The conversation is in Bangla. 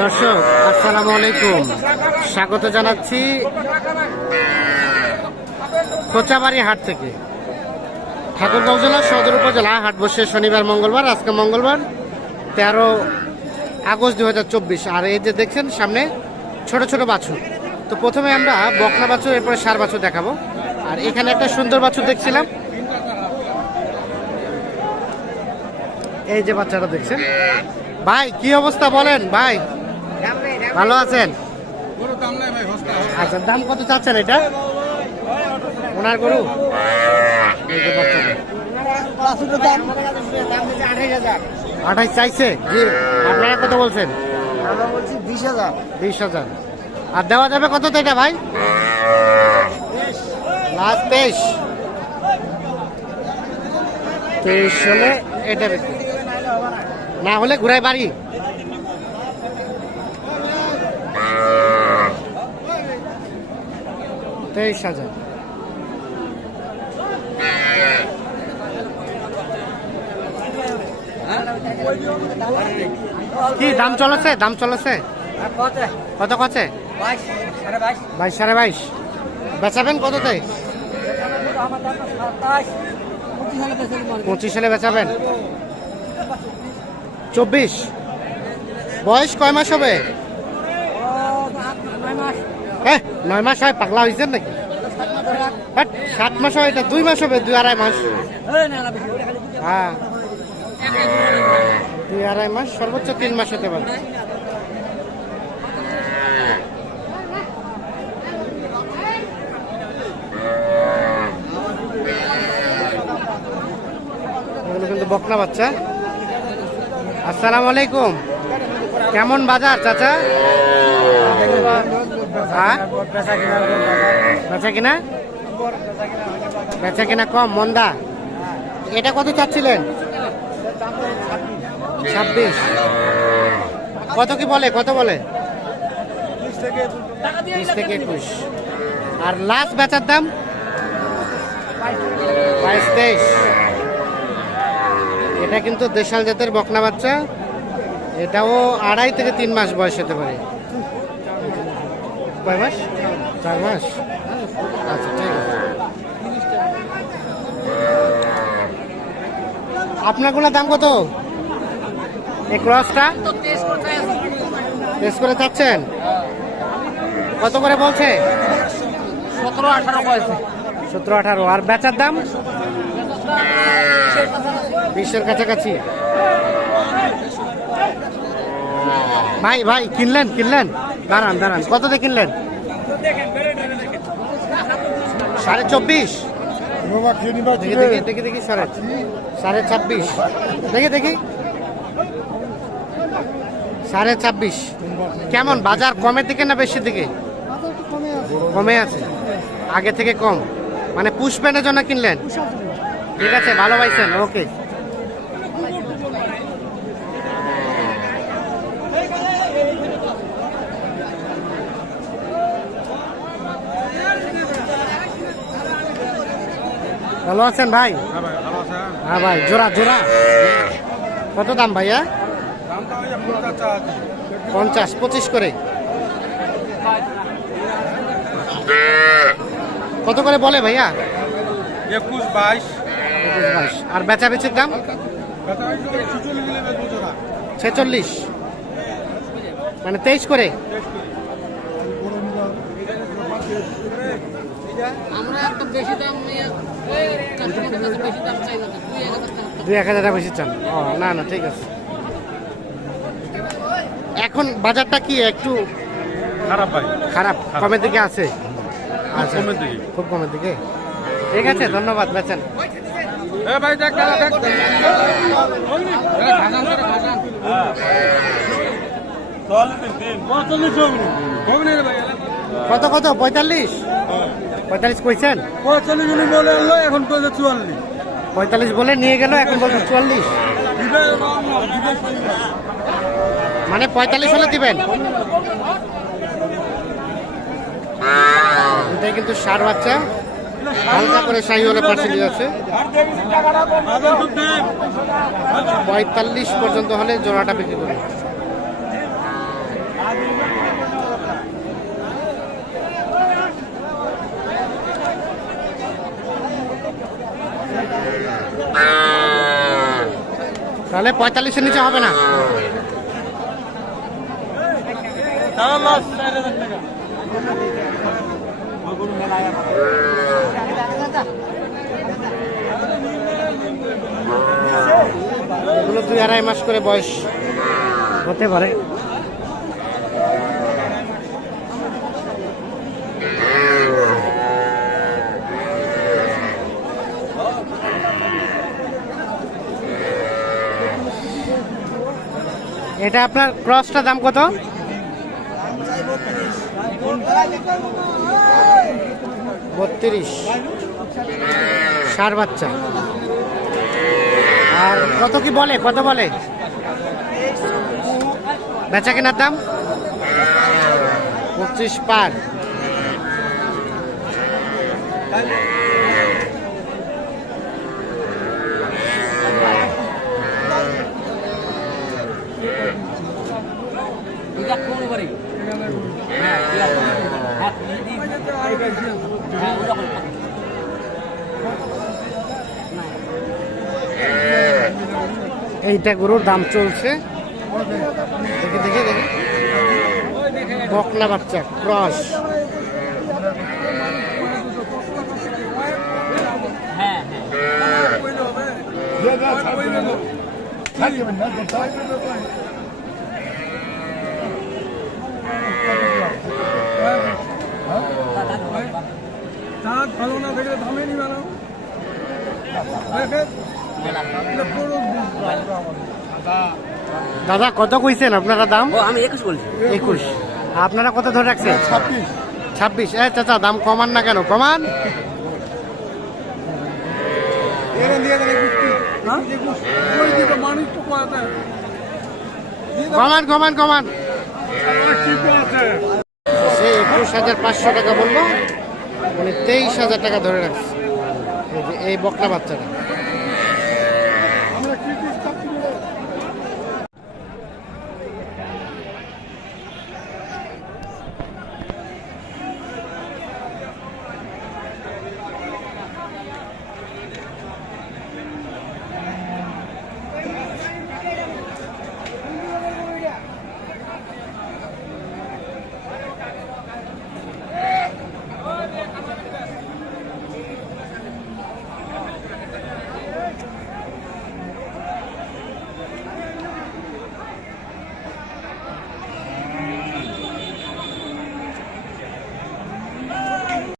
দর্শক, আসসালামু আলাইকুম। স্বাগত জানাচ্ছি কোচাবাড়ি হাট থেকে। ঠাকুরগাঁও জেলা সদর উপজেলা, হাট বসে শনিবার, মঙ্গলবার, আজকে মঙ্গলবার, তেরো আগস্ট দু হাজার চব্বিশ। আর এই যে দেখছেন, সামনে ছোট ছোট বাছুর। তো প্রথমে আমরা বকনা বাছুর, এরপরে সার বাছুর দেখাবো। আর এখানে একটা সুন্দর বাছুর দেখছিলাম। এই যে বাচ্চাটা দেখছেন। ভাই, কি অবস্থা বলেন, ভাই? ভালো আছেন? আচ্ছা দাম কত চাচ্ছেন এটা? ওনার গরু? আঠাইশ চাইছে? আপনারা কত বলছেন? আমরা বিশ হাজার। বিশ হাজার আর দেওয়া যাবে কত এটা, ভাই? লাস্ট তেইশ। তেইশ হলে এটা বিক্রি। না হলে ঘুরাই বাড়ি। তেইশ হাজার। কি, দাম চলেছে? দাম চলেছে? কত কত? বাইশ সাড়ে বাইশ। বেচাবেন কততে পঁচিশ সালে বেচাবেন চব্বিশ। বয়স কয় মাস হবে? হ্যাঁ নয় মাস হয় পাগলা হয়েছেন নাকি? হ্যাট, সাত মাস হয় দুই মাস হবে দুই আড়াই মাস। হ্যাঁ। দুই আড়াই মাস সর্বোচ্চ তিন মাস হতে পারে। কিন্তু বকনা বাচ্চা। আসসালামু আলাইকুম। কেমন বাজার, চাচা? হ্যাঁ? বেচা কিনা? বেচা কিনা কম, মন্দা? এটা কত চাচ্ছিলেন? ছাব্বিশ। কত কি বলে? কত বলে? বিশ থেকে একুশ। আর লাস্ট বেচার দাম? বাইশ তেইশ। এটা কিন্তু দেশাল জাতের বকনা বাচ্চা। এটাও আড়াই থেকে তিন মাস বয়স হতে পারে। কয় মাস? চার মাস। আচ্ছা ঠিক আছে। আপনারগুলোর দাম কত? এই ক্রসটা? টেস্ট করে চাচ্ছেন কত করে বলছে? সতেরো আঠারো সতেরো আঠারো। আর বেচার দাম বিশের কাছাকাছি? ভাই ভাই, কিনলেন কিনলেন? দাঁড়ান দাঁড়ান কত দিয়ে কিনলেন? সাড়ে চব্বিশ। দেখি দেখি সাড়ে সাড়ে ছাব্বিশ। দেখি দেখি। সাড়ে ছাব্বিশ। কেমন, বাজার কমের দিকে না বেশির দিকে? কমে আছে। আগে থেকে কম। মানে পুষ্পেনের জন্য কিনলেন? ঠিক আছে, ভালো পাইছেন, ওকে। ভালো আছেন ভাই? হ্যাঁ ভাই জোড়া জোড়া। কত দাম ভাইয়া? পঞ্চাশ পঁচিশ করে। কত করে বলে ভাইয়া? একুশ বাইশ। একুশ বাইশ। আর বেচা বেচির দাম ছেচল্লিশ মানে তেইশ করে। আমরা একদম বেশি দাম নিয়ে দুই এক হাজার বেশি চান? ও না না ঠিক আছে। এখন বাজারটা কি একটু খারাপ ভাই। খারাপ? কমের দিকে আছে? আচ্ছা। খুব কমের দিকে? ঠিক আছে ধন্যবাদ বেচেন। ভাই দেখ কত কত? পঁয়তাল্লিশ? পঁয়তাল্লিশ কইছেন? পঁয়তাল্লিশ জন বলে আনলো এখন চুয়াল্লিশ। পঁয়তাল্লিশ বলে নিয়ে গেল এখন বলছেন চুয়াল্লিশ। মানে পঁয়তাল্লিশ হলে দিবেন? এটাই কিন্তু সার বাচ্চা। হালকা করে শাহি হলে পার্সেন্টেজ আছে। পঁয়তাল্লিশ পর্যন্ত হলে জোড়াটা বিক্রি করবে তাহলে পঁয়তাল্লিশের নিচে হবে না। দুই আড়াই মাস করে বয়স হতে পারে। এটা আপনার ক্রসটা দাম কত? বত্রিশ। সার বাচ্চা। আর কত কি বলে? কত বলে? বেচা কেনার দাম? পঁচিশ পার দুটা কোন বাড়ি হ্যাঁ ঠিক আছে হ্যাঁ হ্যাঁ ওটা করো। এইটা গরুর দাম চলছে। দেখে দেখে দেখে। বকলা বাচ্চা ক্রস। হ্যাঁ দাঁত ভালো না দেখলে দামে নি বানাও দেখেন এটা পুরো দাদা কত কইছেন আপনারা দাম? আমি একুশ বলছি। একুশ। আপনারা কত ধরে রাখছেন? ছাব্বিশ। ছাব্বিশ। এ চাচা দাম কমান না কেন? কমান। হ্যাঁ? কমান কমান কমান। সে একুশ হাজার পাঁচশো টাকা বলল। মানে তেইশ হাজার টাকা ধরে রাখছে। এই বকরা বাচ্চাটা।